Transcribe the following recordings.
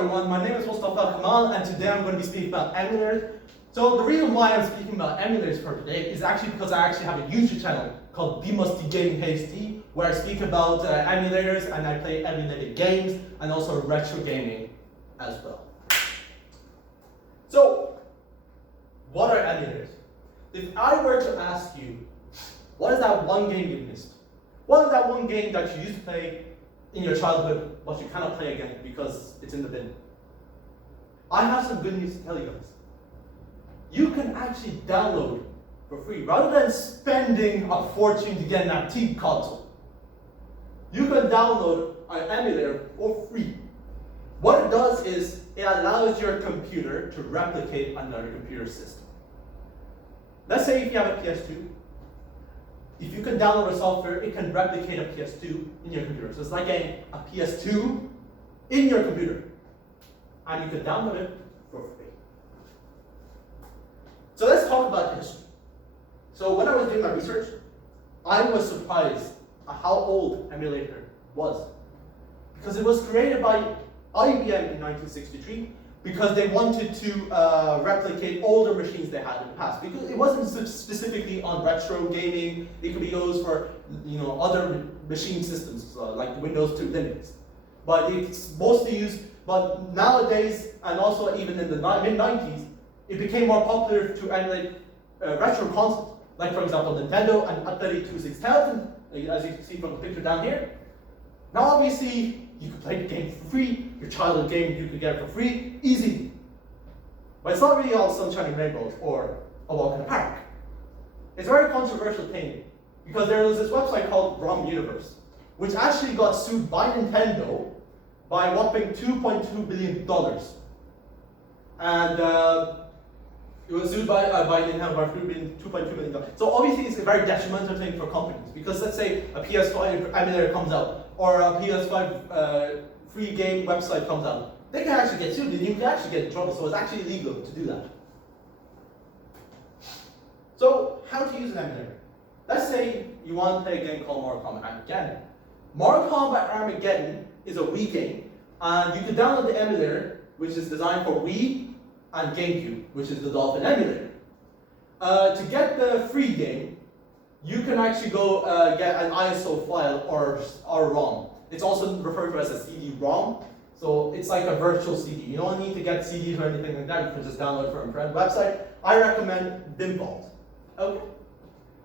everyone, my name is Mustafa Kamal and today I'm going to be speaking about emulators. So the reason why I'm speaking about emulators for today is actually because I actually have a YouTube channel called Gaming HD where I speak about emulators and I play emulated games and also retro gaming as well. So, what are emulators? If I were to ask you, what is that one game you missed? What is that one game that you used to play in your childhood, but you cannot play again because it's in the bin? I have some good news to tell you guys. You can actually download for free, rather than spending a fortune to get an antique console. You can download an emulator for free. What it does is, it allows your computer to replicate another computer system. Let's say if you have a PS2, if you can download a software, it can replicate a PS2 in your computer. So it's like a PS2 in your computer. And you can download it for free. So let's talk about history. So when I was doing my research, I was surprised at how old Emulator was. Because it was created by IBM in 1963 because they wanted to replicate older machines they had in the past. Because it wasn't specifically on retro gaming, it could be used for other machine systems like Windows 2 Linux. But it's mostly used, but nowadays, and also even in the mid-90s, it became more popular to emulate retro consoles. Like for example, Nintendo and Atari 2600, as you can see from the picture down here. Now obviously, you can play the game for free, your childhood game you could get it for free, easy. But it's not really all sunshine and rainbows or a walk in the park. It's a very controversial thing, because there was this website called ROM Universe, which actually got sued by Nintendo by a whopping $2.2 billion. And it was sued by Nintendo by $2.2 billion. So obviously it's a very detrimental thing for companies, because let's say a PS5 emulator comes out, or a PS5 free game website comes out, they can actually get sued and you can actually get in trouble, so it's actually illegal to do that. So, how to use an emulator? Let's say you want to play a game called Mortal Kombat Armageddon. Mortal Kombat Armageddon is a Wii game, and you can download the emulator, which is designed for Wii and GameCube, which is the Dolphin emulator. To get the free game, you can actually go get an ISO file or ROM. It's also referred to as a CD-ROM, so it's like a virtual CD. You don't need to get CDs or anything like that. You can just download it from a friend's website. I recommend Bimvault. Okay.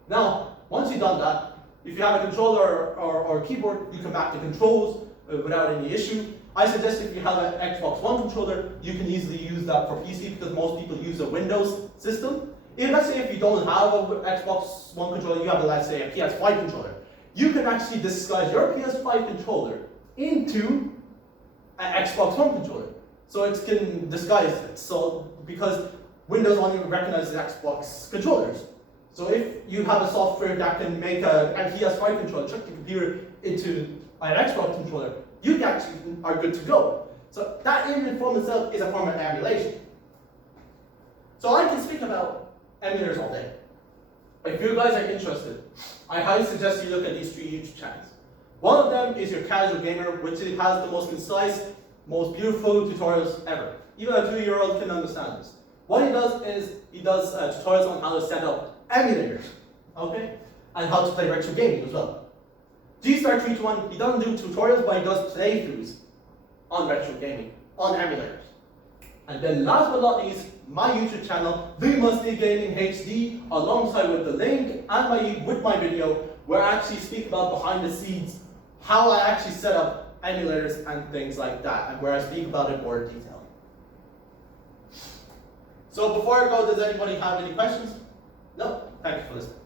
Now, once you've done that, if you have a controller or keyboard, you can map the controls without any issue. I suggest if you have an Xbox One controller, you can easily use that for PC because most people use a Windows system. Let's say if you don't have an Xbox One controller, you have, let's say, a PS5 controller. You can actually disguise your PS5 controller into an Xbox One controller. So it can disguise it. So because Windows only recognizes Xbox controllers. So if you have a software that can make a PS5 controller, trick the computer into an Xbox controller, you actually are good to go. So that in and of itself is a form of emulation. So I can speak about emulators all day. If you guys are interested, I highly suggest you look at these 3 YouTube channels. One of them is your casual gamer, which has the most concise, most beautiful tutorials ever. Even a 2-year-old can understand this. What he does is, he does tutorials on how to set up emulators, okay? And how to play retro gaming as well. G-Star321, he doesn't do tutorials, but he does playthroughs on retro gaming, on emulators. And then last but not least, my YouTube channel, Gaming HD, alongside with the link and with my video, where I actually speak about behind the scenes, how I actually set up emulators and things like that, and where I speak about it more in detail. So before I go, does anybody have any questions? No? Thank you for listening.